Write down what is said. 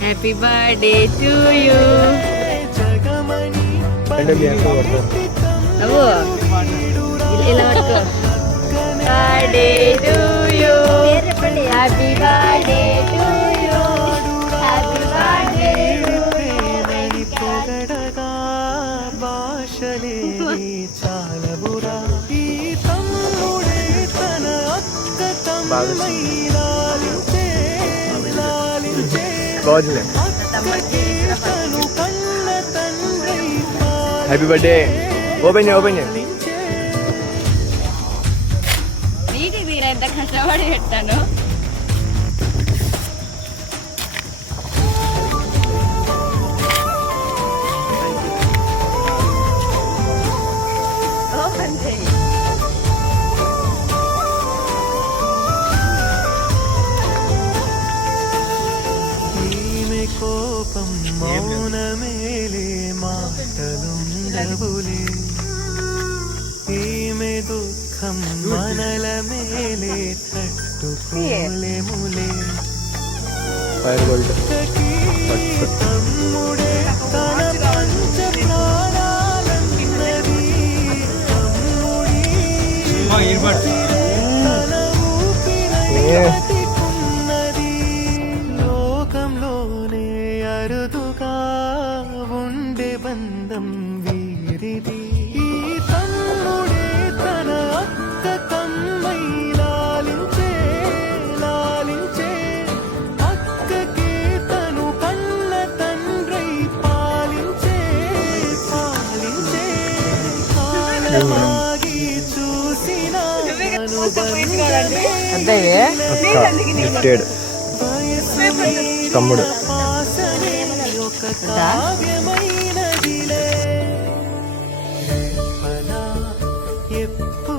Happy birthday to you. అవ్వు ఇలా పట్టుకో. Birthday to you, happy birthday to you, happy birthday happy birthday. Open open నీటి తీరా ఎంత కష్టపడి పెట్టాను. ఓపెన్ చేయి. కోపం మౌనమేలే మాటలుండవులే, ఈమె దుఃఖం మనల మేలే తట్టుకోలేములే. తమ్ముడే తన పంచ ప్రాణాలన్నది, తమ్ముడి తన ఊపిరి లోకంలోనే అరుదుగా ఉండే బంధం వీరిది. ఈ తమ్ముడే తన అక్క తమ్మై లాలించే లాలించే, అక్కకే తను కన్న తండ్రై పాలించే పాలించే. కాలమాగి చూసిన తమ్ముడు ఎప్పుడు